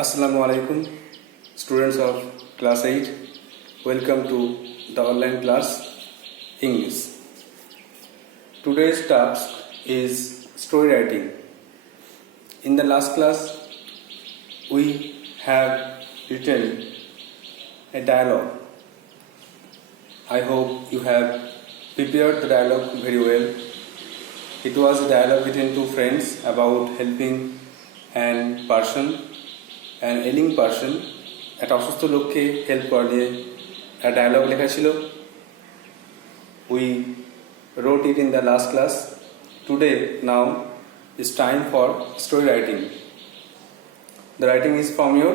Assalamu alaikum, students of class 8. Welcome to the online class English. Today's task is story writing. In the last class, we have written a dialogue. I hope you have prepared the dialogue very well. It was a dialogue between two friends about helping an ailing person, একটা অসুস্থ লোককে help করা নিয়ে একটা dialogue লেখা ছিল. We wrote it in the last class. Today, now, is time for story writing. The writing is from your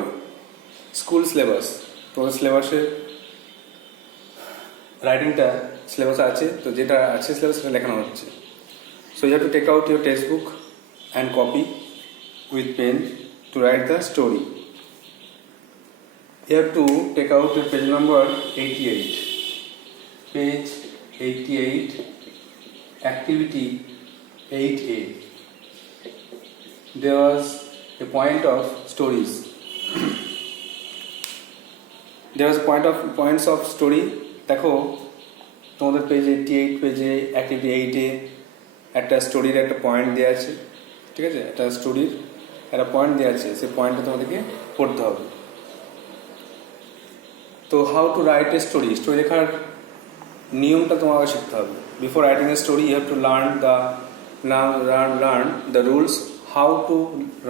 school syllabus. তোমাদের সিলেবাসে রাইটিংটা সিলেবাসে আছে, তো যেটা আছে সিলেবাস সেটা লেখানো হচ্ছে. So you have to take out your textbook and copy with pen to write the story. You have to take out your page number 88. Page 88, activity 8A. There was a point of stories. There was a points of story. দেখো তোমাদের page 88 পেজে activity 8A একটা স্টোরির একটা point দেওয়া আছে, ঠিক আছে? একটা স্টোরির একটা পয়েন্ট দেওয়া আছে, সেই পয়েন্টটা তোমাদেরকে পড়তে হবে. তো how to write a story, story লেখার নিয়মটা তোমাকে শিখতে হবে. Before writing a story you have to learn the rules how to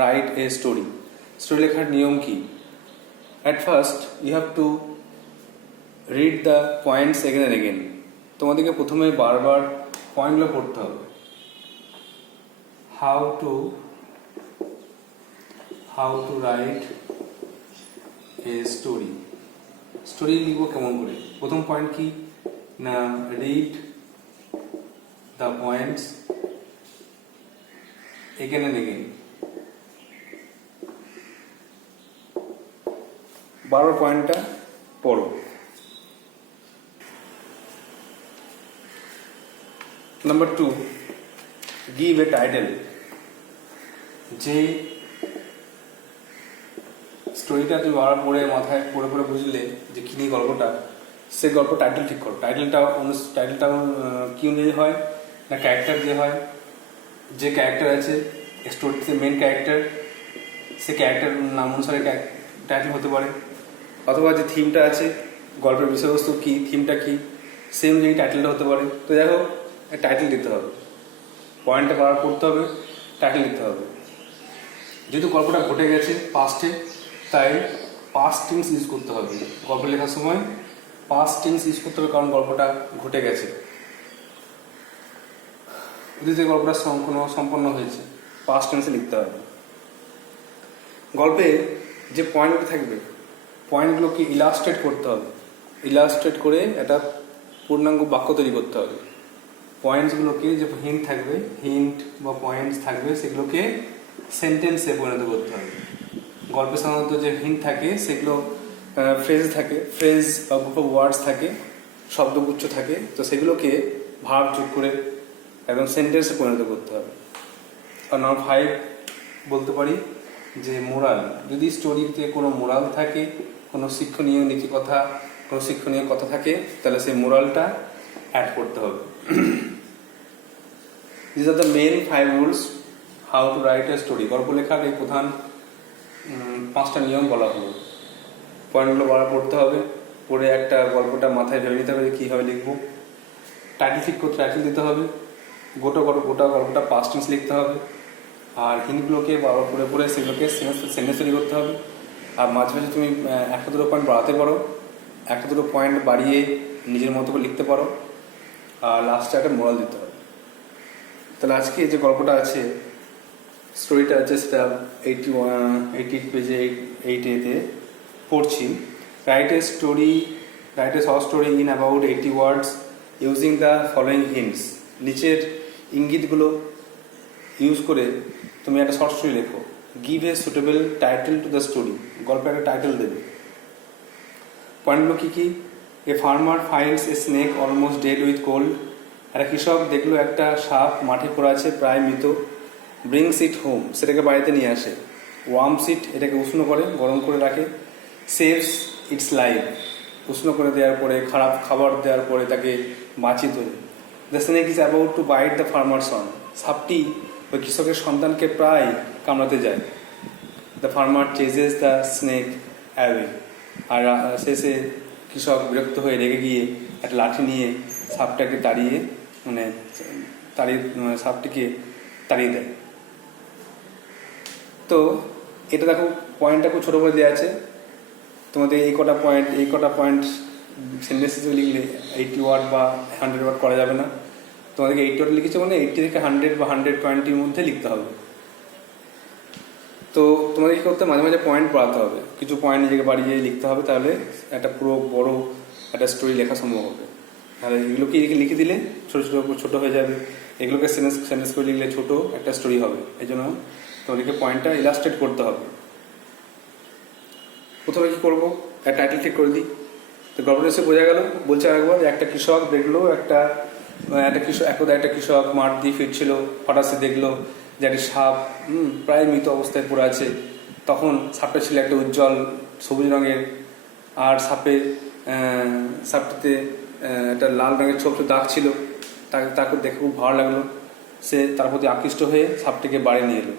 write a story. Story লেখার নিয়ম কি? At first you have to read the points again and again. তোমাদেরকে প্রথমে বারবার পয়েন্টগুলো পড়তে হবে. How to write a story. Story লিখবো কেমন করে? প্রথম পয়েন্ট কি না, read the points again and again. বারবার পয়েন্টটা পড়ো. Number 2, give a title. যে স্টোরিটা তুমি বারবার পড়ে মাথায় পড়ে বুঝলে যে কী নিয়ে গল্পটা, সে গল্প টাইটেল ঠিক করো. টাইটেলটা কী অনুযায়ী হয় না, ক্যারেক্টার দিয়ে হয়. যে ক্যারেক্টার আছে স্টোরিতে মেন ক্যারেক্টার, সে ক্যারেক্টার নাম অনুসারে টাইটেল হতে পারে. অথবা যে থিমটা আছে, গল্পের বিষয়বস্তু কী, থিমটা কী, সেই অনুযায়ী টাইটেলটা হতে পারে. তো যাই হোক, টাইটেল দিতে হবে. পয়েন্টটা বারবার পড়তে হবে, টাইটেল দিতে হবে. যেহেতু গল্পটা ঘটে গেছে পাস্টে, তাই পাস্ট টেন্স ইউজ করতে হবে. গল্প লেখার সময় পাস্ট টেন্স ইউজ করতে হবে, কারণ গল্পটা ঘটে গেছে. অতীতে গল্পটা সম্পন্ন হয়েছে, পাস্ট টেন্সে লিখতে হবে. গল্পে যে পয়েন্টগুলো থাকবে, পয়েন্টগুলোকে ইলাস্ট্রেট করতে হবে. ইলাস্ট্রেট করে একটা পূর্ণাঙ্গ বাক্য তৈরি করতে হবে. পয়েন্টসগুলোকে যে হিন্ট বা পয়েন্টস থাকবে, সেগুলোকে সেন্টেন্সে পরিণত করতে হবে. গল্পে সাধারণত যে হিন্ট থাকে সেগুলো ফ্রেজ বা গ্রুপ অফ ওয়ার্ডস থাকে, শব্দগুচ্ছ থাকে. তো সেগুলোকে ভার্ব যোগ করে একদম সেন্টেন্সে পরিণত করতে হবে. আর নাম্বার 5 বলতে পারি যে মোরাল. যদি স্টোরিতে কোনো মোরাল থাকে, কোনো শিক্ষণীয় কথা থাকে, তাহলে সেই মোরালটা অ্যাড করতে হবে. These are the main 5 rules how to write a story. গল্প লেখার এই প্রধান 5টা নিয়ম বলা হলো. পয়েন্টগুলো বারবার পড়তে হবে, পড়ে একটা গল্পটা মাথায় ভেবে নিতে হবে কীভাবে লিখবো. টাইটেল ঠিক করতে টাইটেল দিতে হবে. গোটা গল্পটা পাস্ট টেন্স লিখতে হবে. আর হিন্টগুলোকে বারবার পড়ে সেগুলোকে সেন্টেন্স তৈরি করতে হবে. আর মাঝে মাঝে তুমি একটা দুটো পয়েন্ট বাড়াতে পারো, একটা দুটো পয়েন্ট বাড়িয়ে নিজের মতো করে লিখতে পারো. আর লাস্টে একটা মোরাল দিতে হবে. তাহলে আজকে যে গল্পটা আছে, স্টোরিটা আছে, সেটা 88 পেজে 8A পড়ছি. Write a short story in about 80 words using the following hints. নিচের ইঙ্গিতগুলো ইউজ করে তুমি একটা শর্ট স্টোরি লেখো. Give a suitable title to the story. গল্পে একটা টাইটেল দেবে. পয়েন্টগুলো কী? A farmer finds a snake almost dead with cold. একটা কৃষক দেখলো একটা সাপ মাঠে পড়ে আছে প্রায় মৃত. ব্রিংস ইট হোম. সেটাকে বাড়িতে নিয়ে আসে. ওয়ার্মস ইট, এটাকে উষ্ণ করে গরম করে রাখে। সেভস ইটস লাইফ, উষ্ণ করে দেওয়ার পরে খারাপ খাবার দেওয়ার পরে তাকে বাঁচিয়ে তোলে। The snake is about to bite the farmer son, সাপটি ওই কৃষকের সন্তানকে প্রায় কামড়াতে যায়। The farmer chases the snake away, আর শেষে কৃষক বিরক্ত হয়ে রেগে গিয়ে একটা লাঠি নিয়ে সাপটাকে তাড়িয়ে সাপটিকে তাড়িয়ে দেয়। তো এটা দেখো পয়েন্টটা খুব ছোটো করে দেওয়া আছে। তোমাদের এই কটা পয়েন্ট সেন্টেন্সে লিখলে 80 ওয়ার্ড বা 100 ওয়ার্ড করা যাবে না। তোমাদেরকে 80 ওয়ার্ড লিখেছে মানে 80 থেকে 100 বা 120-র মধ্যে লিখতে হবে। তো তোমাদের কী করতে মাঝে মাঝে পয়েন্ট পড়াতে হবে, কিছু পয়েন্ট নিজেকে বাড়িয়ে লিখতে হবে, তাহলে একটা পুরো বড় একটা স্টোরি লেখা সম্ভব হবে। তাহলে এগুলোকে লিখে দিলে ছোটো হয়ে যাবে, এগুলোকে সেন্টেন্স করে লিখলে ছোটো একটা স্টোরি হবে। এই জন্য তোমাদেরকে পয়েন্টটা ইলাস্ট্রেট করতে হবে। প্রথমে কী করবো, একটা টাইটেল ঠিক করে দিই। তো গল্পটা এসে বোঝা গেল, বলছে একবার একটা কৃষক দেখলো একটা কৃষক মাঠ দিয়ে ফিরছিল, হঠাৎ সে দেখলো যে একটা সাপ প্রায় মৃত অবস্থায় পড়ে আছে। তখন সাপটা ছিল একটা উজ্জ্বল সবুজ রঙের, আর সাপটিতে একটা লাল রঙের ছোট দাগ ছিল। তাকে দেখে খুব ভালো লাগলো। সে তার প্রতি আকৃষ্ট হয়ে সাপটিকে বাড়ি নিয়ে এলো।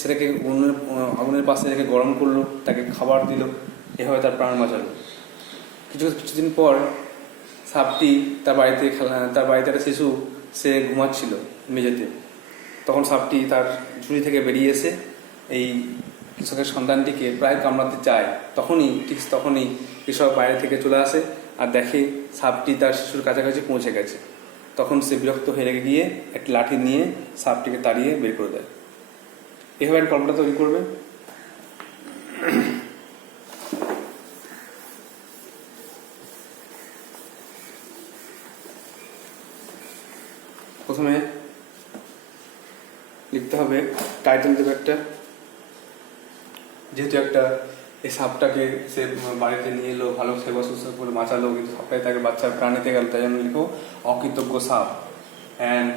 সেটাকে আগুনের পাশে রেখে গরম করলো, তাকে খাবার দিল, এভাবে তার প্রাণ বাঁচালো। কিছুদিন পর সাপটি তার বাড়িতে একটা শিশু, সে ঘুমাচ্ছিল মেঝেতে। তখন সাপটি তার ঝুড়ি থেকে বেরিয়ে এসে এই কৃষকের সন্তানটিকে প্রায় কামড়াতে চায়। তখনই কৃষক বাইরে থেকে চলে আসে আর দেখে সাপটি তার শিশুর কাছাকাছি পৌঁছে গেছে। তখন সে বিরক্ত হয়ে রেগে গিয়ে একটি লাঠি নিয়ে সাপটিকে তাড়িয়ে বের করে দেয়। এভাবে একটা গল্পটা তৈরি করবে। প্রথমে লিখতে হবে টাইটেল দেবে একটা, যেহেতু একটা এই সাপটাকে সে বাড়িতে নিয়ে এলো, ভালো সেবা শুশ্রূষা করে বাঁচালো, কিন্তু সাপটাই তাকে বাচ্চার প্রাণ নিতে গেল। তাই জন্য লিখো অকৃতজ্ঞ সাপ, অ্যান্ড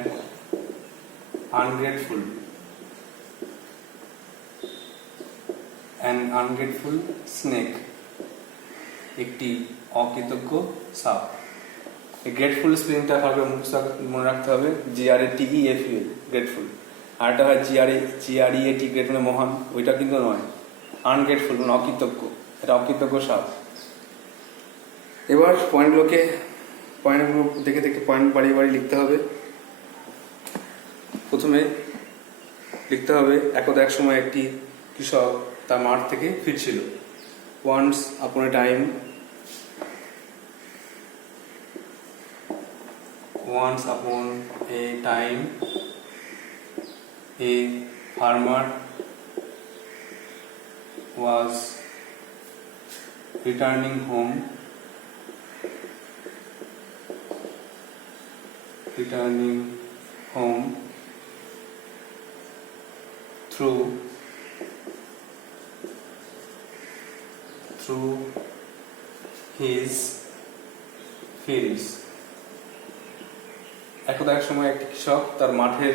আনগ্রেটফুল স্নেক, একটি অকৃতজ্ঞ সাপ। এই গ্রেটফুল স্পেলিংটা ভালো মনে রাখতে হবে, GRATEFUL, গ্রেটফুল। আর একটা হয় GREAT, গ্রেট মানে মহান, ওইটা কিন্তু নয়। আনগ্রেটফুল মানে অকৃতজ্ঞ, এটা অকৃতজ্ঞ সাপ। এবার পয়েন্টগুলো দেখে পয়েন্ট বাড়িয়ে লিখতে হবে। প্রথমে লিখতে হবে একদা এক সময় একটি কৃষক তার মাঠ থেকে ফিরছিল। Once upon a time a farmer was returning home through his fields. একদা এক সময় একটি কৃষক তার মাঠের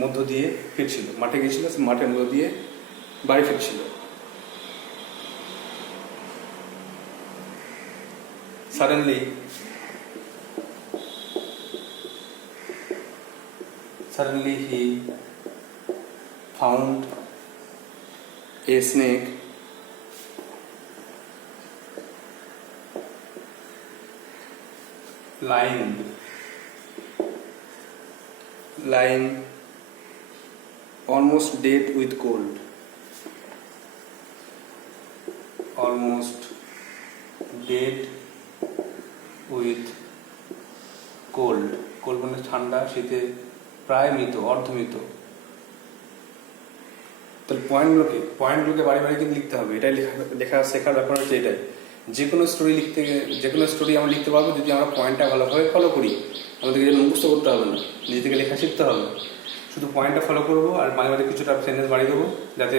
মধ্য দিয়ে ফিরছিল, মাঠে গিয়েছিল, মাঠের মধ্য দিয়ে বাড়ি ফিরছিল। Suddenly he found a snake lying almost dead with cold. Cold মানে ঠান্ডা, শীতে প্রায় মৃত, অর্ধমৃত। তাহলে পয়েন্টগুলোকে বাড়ি কিন্তু লিখতে হবে। এটাই লেখা শেখার ব্যাপার হচ্ছে এটাই। যে কোনো স্টোরি আমরা লিখতে পারবো যদি আমরা পয়েন্টটা ভালোভাবে ফলো করি। আমাদেরকে যেন মুখস্থ করতে হবে না, নিজে থেকে লেখা শিখতে হবে। শুধু পয়েন্টটা ফলো করবো আর মাঝে মাঝে কিছুটা সেন্টেন্স বাড়িয়ে দেবো, যাতে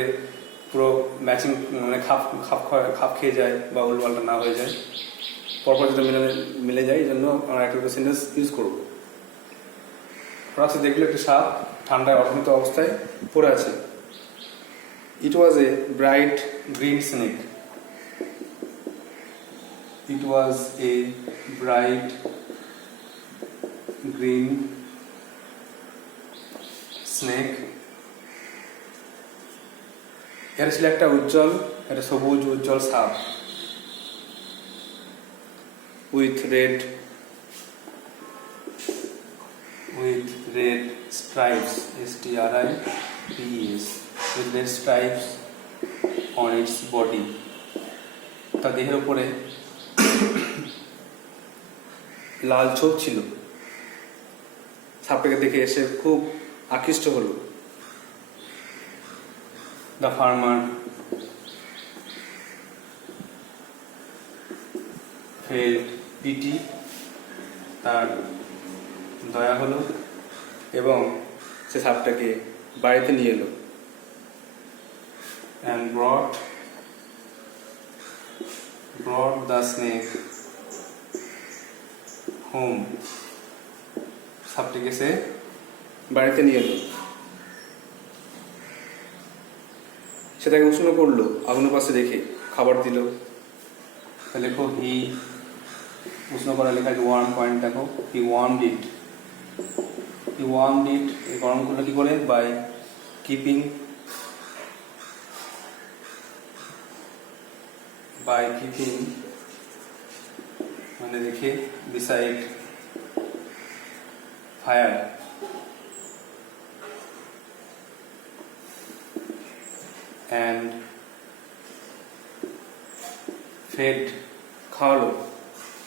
পুরো ম্যাচিং মানে খাপ খেয়ে যায় বা উল্টোপাল্টা না হয়ে যায়, পরপর যাতে মিলে যায়। এই জন্য আমরা একটা সেন্টেন্স ইউজ করবো। হঠাৎ দেখলো একটা সাপ ঠান্ডায় অর্ধমৃত অবস্থায় পড়ে আছে। It was a bright green snake. It was a bright green snake. এটা ছিল একটা উজ্জ্বল, একটা সবুজ উজ্জ্বল সাপ। With red stripes, STRIPES, with red stripes on its body. তার দেহের উপরে লাল ছোপ ছিল। সাপটাকে দেখে এসে খুব আকৃষ্ট হলো। The farmer felt pity, তার দয়া হলো এবং সে সাপটাকে বাড়িতে নিয়ে এলো। And brought the snake home. সাপটিকে সে বাড়িতে নিয়ে এলো। সেটাকে উষ্ণ করলো, আগুনের পাশে রেখে খাবার দিল। লেখো হি, উষ্ণ করা লেখা ওয়ার্ম পয়েন্ট দেখো, হি ওয়ার্মড ইট। গরম করলো কি করে? বাই কিপিং মানে রেখে বিসাইড ফায়ার। And খাওয়ালো,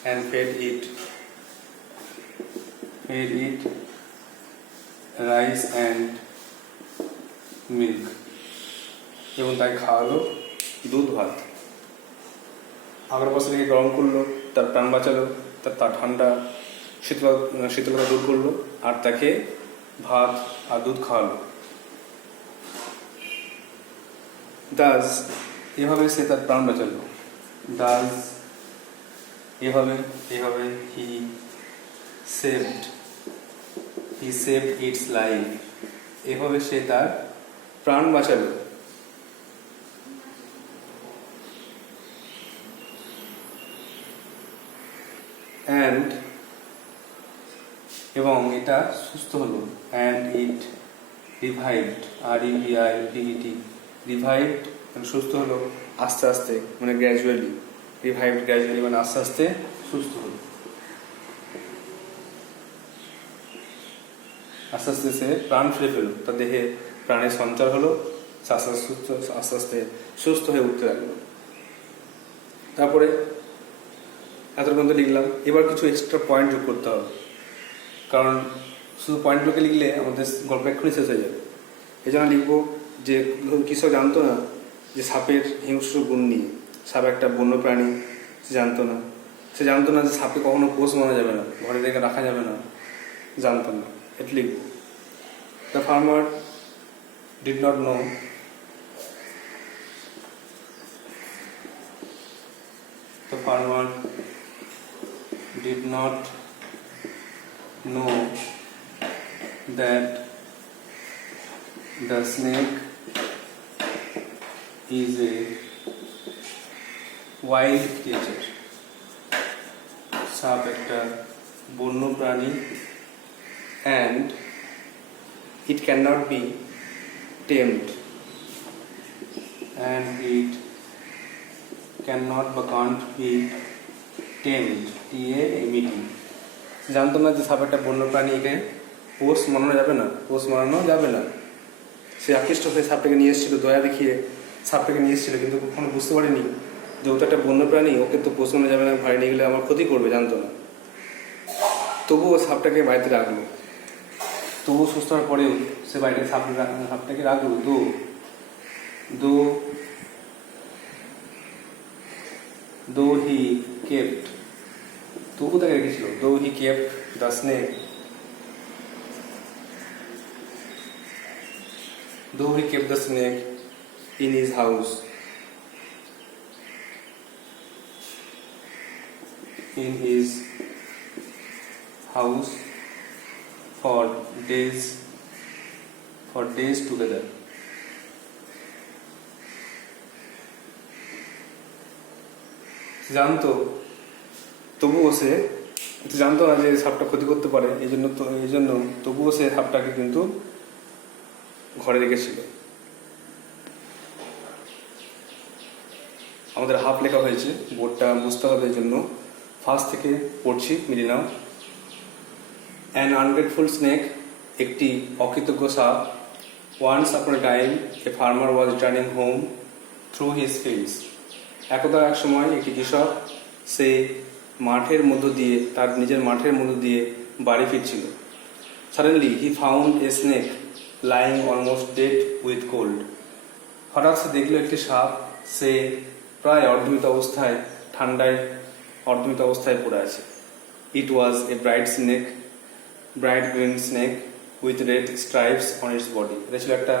and fed it rice and milk, এবং তাই খাওয়ালো দুধ ভাত। আবার বসে রেখে গরম করলো, তার প্রাণ বাঁচালো, তার ঠান্ডা শীতলতা দূর করলো, আর তাকে ভাত আর দুধ খাওয়ালো। দাস, এভাবে সে তার প্রাণ বাঁচালো। দাস, এভাবে হি সেভড ইটস লাইফ, এভাবে সে তার প্রাণ বাঁচালো। অ্যান্ড, এবং এটা সুস্থ হলো। And it revived, REVIVED, revived মানে সুস্থ হলো আস্তে আস্তে, মানে গ্র্যাজুয়ালি। রিভাইভড গ্র্যাজুয়ালি মানে আস্তে আস্তে সুস্থ হলো। আস্তে আস্তে সে প্রাণ ফিরে পেল, তার দেহে প্রাণের সঞ্চার হলো, আস্তে আস্তে সুস্থ হয়ে উঠতে লাগলো। তারপরে এত পর্যন্ত লিখলাম। এবার কিছু এক্সট্রা পয়েন্ট যোগ করতে হবে, কারণ শুধু পয়েন্টগুলোকে লিখলে আমাদের গল্প এক্ষুনি শেষ হয়ে যাবে। এই জন্য লিখবো যে কৃষক জানতো না যে সাপের হিংস্র গুণ নিয়ে। সাপ একটা বন্য প্রাণী, সে জানতো না। সে জানতো না যে সাপে কখনো পোষ মানা যাবে না, ঘরে রেখে রাখা যাবে না, জানতো না। এটা লিখবো। The farmer did not no that the snake is a wild creature. সাপ একটা বন্য প্রাণী, and it cannot be tamed, and it cannot বা can't be tamed, TAMED। জানতো না যে সাপ একটা বন্য প্রাণী, একে পোষ মানানো যাবে না। সে আকৃষ্ট হয়ে সাপটাকে নিয়ে এসেছিল, দয়া দেখিয়ে সাপটাকে নিয়ে এসেছিল, কিন্তু কখনো বুঝতে পারেনি যে ও তো একটা বন্য প্রাণী, ওকে তো পোষ মানানো যাবে না, ঘরে নিয়ে গেলে আমার ক্ষতি করবে, জানতো না। তবুও সাপটাকে বাড়িতে রাখলো। তবুও সুস্থ হওয়ার পরেও সে বাড়িতে সাপটাকে রাখলো। though he kept, তবু তাকে রেখেছিল। though he kept the snake, in his house, for days together, জানতো তবুও সে জানতো না যে সাপটা ক্ষতি করতে পারে, এই জন্য তবুও সে সাপটাকে কিন্তু ঘরে রেখেছিল। আমাদের হাফ লেখা হয়েছে, বোর্ডটা বুঝতে হবে, এই জন্য ফার্স্ট থেকে পড়ছি, মিলে নাও। অ্যান আনগ্রেটফুল স্নেক, একটি অকৃতজ্ঞ সাপ। Once upon a time a farmer was returning home through his fields. একদা এক সময় একটি কৃষক সে তার নিজের মাঠের মধ্য দিয়ে বাড়ি ফিরছিল। Suddenly he found a snake lying almost dead with cold. হঠাৎ সে দেখল একটি সাপ, সে প্রায় ঠান্ডায় অর্ধমৃত অবস্থায় পড়ে আছে। It was a bright green snake with red stripes on its body. এটা ছিল একটা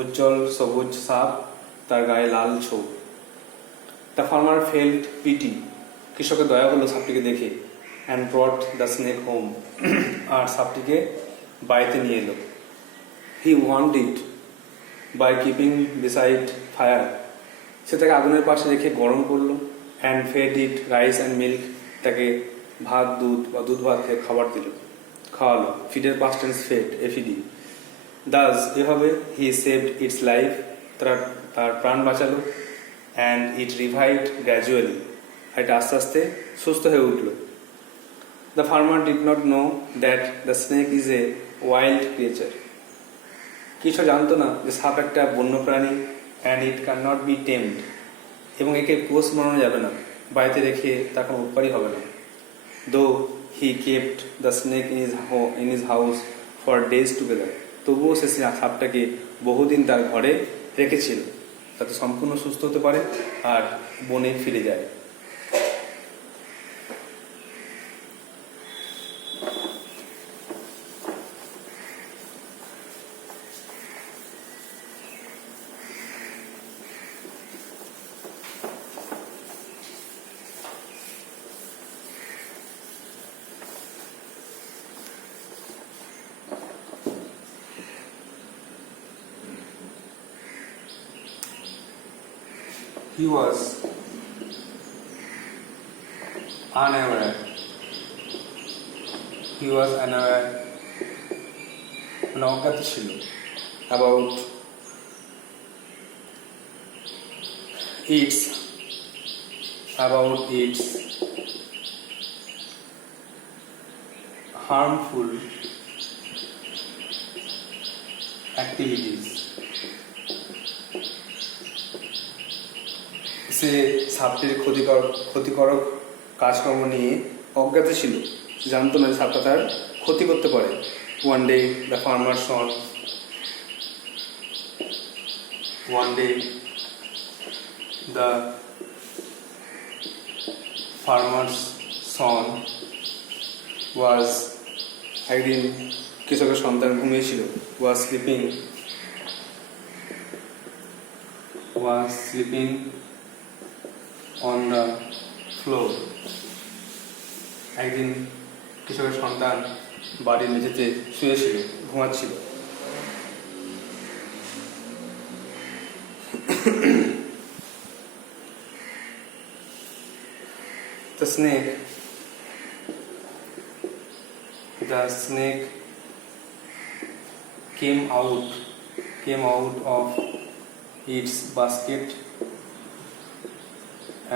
উজ্জ্বল সবুজ সাপ, তার গায়ে লাল ছোপ। দ্য ফার্মার ফেল্ট পিটি, কৃষকের দয়া হলো সাপটিকে দেখে। And brought the snake home, আর সাপটিকে বাড়িতে নিয়ে এলো। He warmed it by keeping beside fire, সে তাকে আগুনের পাশে রেখে গরম করলো। And fed it rice and milk, তাকে দুধ ভাত খেয়ে খাওয়ালো। ফিডের past tense fed, FED. Thus, এভাবে হি সেভড ইটস লাইফ, তার প্রাণ বাঁচালো। অ্যান্ড ইট রিভাইভড গ্র্যাজুয়ালি, এটা আস্তে আস্তে সুস্থ হয়ে উঠল। The farmer did not know that the snake is a wild creature. কিছু জানতো না যে সাপ একটা বন্য প্রাণী। And it can not be tamed, এবং একে পোষ মানানো যাবে না, বাড়িতে রেখে তার কোনো উপকারই হবে না। দো হি kept the snake in his house for days together, তবুও সে সাপটাকে বহুদিন তার ঘরে রেখেছিল, যাতে সম্পূর্ণ সুস্থ হতে পারে আর বনে ফিরে যায়। He was unaware. অজ্ঞাত ছিল about its harmful activities. সে সাপটির ক্ষতিকারক কাজকর্ম নিয়ে অজ্ঞাত ছিল, জানতো না সাপটা তার ক্ষতি করতে পারে। One day the farmer's son was, একদিন কৃষকের সন্তান ঘুমিয়েছিল। was sleeping on the floor. একদিন কৃষকের সন্তান বাড়ির মেঝেতে শুয়েছিল, ঘুমাচ্ছিল। The snake came out of its basket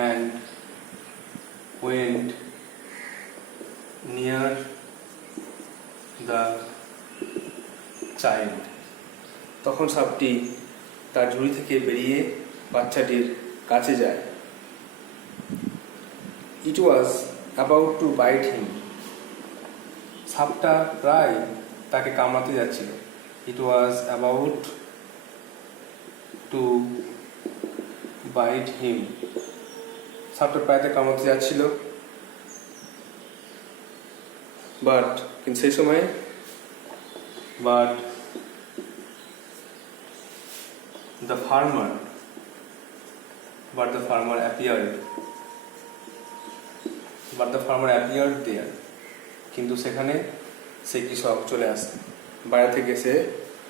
and went near the child. তখন সাপটি তার ঝুড়ি থেকে বেরিয়ে বাচ্চাটির কাছে যায়। It was about to bite him. সাপটা প্রায় তাকে কামড়াতে যাচ্ছিল। It was about to bite him. সাপটা প্রায় তাকে কামড়াতে যাচ্ছিল, কিন্তু সেই সময় the farmer appeared there. কিন্তু সেখানে সে কৃষক চলে আসে, বাইরে থেকে সে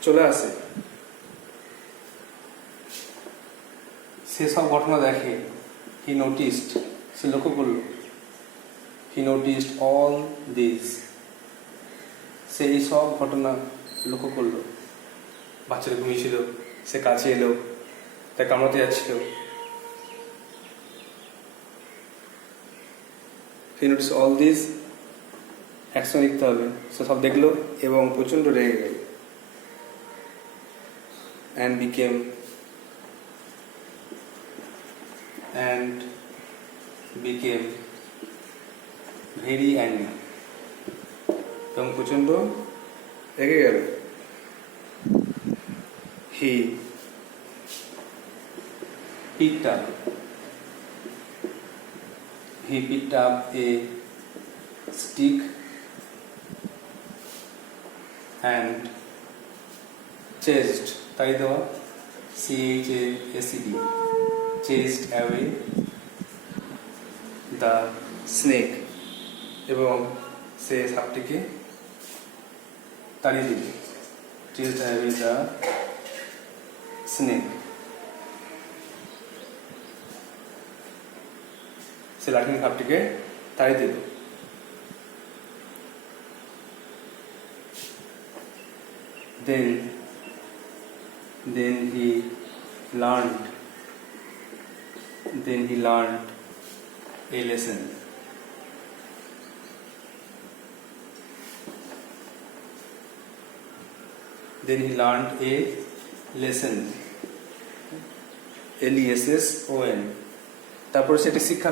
চলে আসে। সে সব ঘটনা দেখে। He noticed, সে লক্ষ্য করল, হি নোটিসড অল দিস, সে এই সব ঘটনা লক্ষ্য করলো। বাচ্চারা ঘুমিয়েছিল, সে কাছে এলো, তাই কামড়াতে যাচ্ছিল। হি নোটিস অল দিস, একসঙ্গে লিখতে হবে। সে সব দেখলো এবং প্রচণ্ড রেগে গেল। and became very angry, এবং প্রচণ্ড রেগে গেল। he picked up a stick and chased, তাই দেওয়া CHASED, chased away the snake, এবং সে সাপটিকে তাড়িয়ে দিল। chased away the snake, সে লাঠি নিয়ে সাপটিকে তাড়িয়ে দিল। Then he learned a lesson. LESSON, তারপরে সে একটি শিক্ষা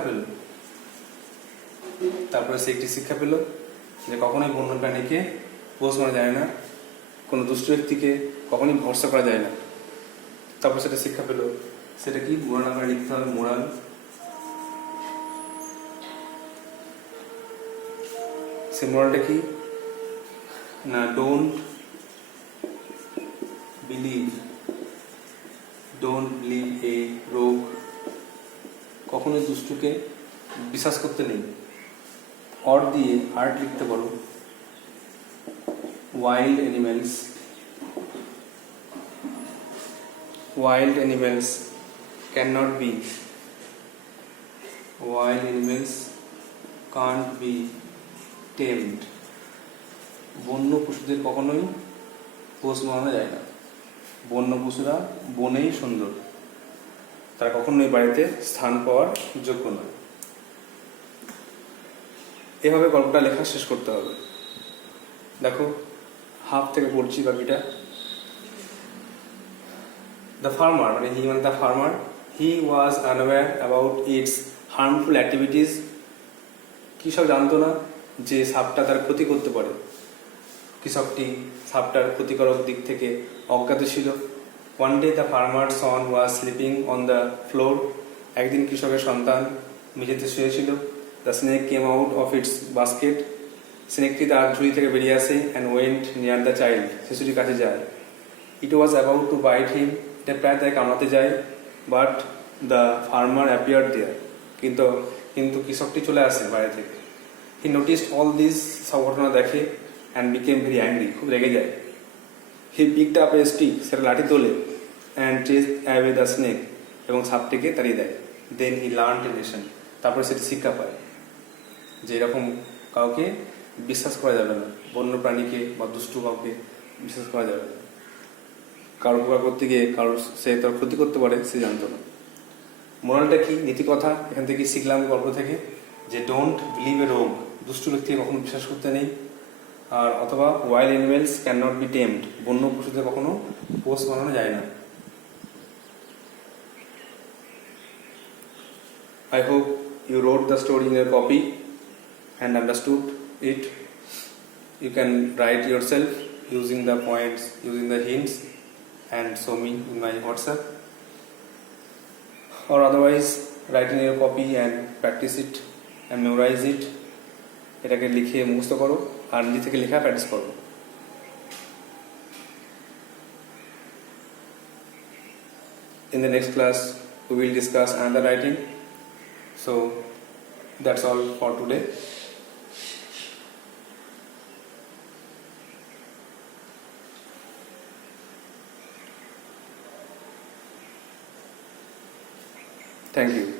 পেল, যে কখনোই বন্য প্রাণীকে পোষ মারা যায় না, কোনো দুষ্ট ব্যক্তিকে কখনোই ভরসা করা যায় না। তারপর সেটা শিক্ষা পেল, সেটা কি মোরাল আকারে লিখতে হবে। মোরাল, সে মোরালটা কি না, ডোন্ট বিলিভ এ রোগ, কখনোই দুষ্টুকে বিশ্বাস করতে নেই। অর দিয়ে আর্ট লিখতে পারো। wild animals can't be tamed, বন্য পশুদের কখনোই পোষ মানানো যায় না। বন্য পশুরা বনেই সুন্দর, তারা কখনোই বাড়িতে স্থান পাওয়ার যোগ্য নয়। এভাবে গল্পটা লেখা শেষ করতে হবে। দেখো, হাফ থেকে পড়ছি বাকিটা। The farmer, he was unaware about its harmful activities. কৃষক জানতো না যে সাপটা তার ক্ষতি করতে পারে। কৃষকটি সাপটার ক্ষতিকারক দিক থেকে অজ্ঞাত ছিল। One day the farmer's son was sleeping on the floor. একদিন কৃষকের সন্তান মেঝেতে শুয়েছিল। The snake came out of its basket. স্নেকটি তার ঝুড়ি থেকে বেরিয়ে আসে and went near the child. শিশুটির কাছে যায়। It was about to bite him. এটা প্রায় তাকে কামড়াতে যায়। But the farmer appeared there. কিন্তু কৃষকটি চলে আসে বাইরে থেকে। He noticed all this, সব ঘটনা দেখে and became very angry, খুব রেগে যায়। He picked up a stick, সেটা লাঠি তোলে, and chased away the snake, এবং সাপটিকে তাড়িয়ে দেয়। Then he learned a lesson. তারপরে সেটি শিক্ষা পায় যে এরকম কাউকে বিশ্বাস করা যাবে না, বন্য প্রাণীকে বা দুষ্টু কাউকে বিশ্বাস করা যাবে না। কারো উপকার করতে গিয়ে সে তার ক্ষতি করতে পারে, সে জানতো না। মোরালটা কি, নীতি কথা এখান থেকে শিখলাম গল্প থেকে, যে ডোন্ট বিলিভ এ রোগ, দুষ্টু ব্যক্তিকে কখনো বিশ্বাস করতে নেই। আর অথবা wild animals can not be tamed, বন্য পশুদের কখনো পোষ মানানো যায় না। I hope you wrote the story in your copy and understood it. You can write yourself using the points, using the hints, and show me in my WhatsApp. Or otherwise, write in your copy and practice it and memorize it. এটাকে লিখে মুখস্থ করো আর নিজে থেকে লেখা practice করো। In the next class, we will discuss another writing. So that's all for today. Thank you.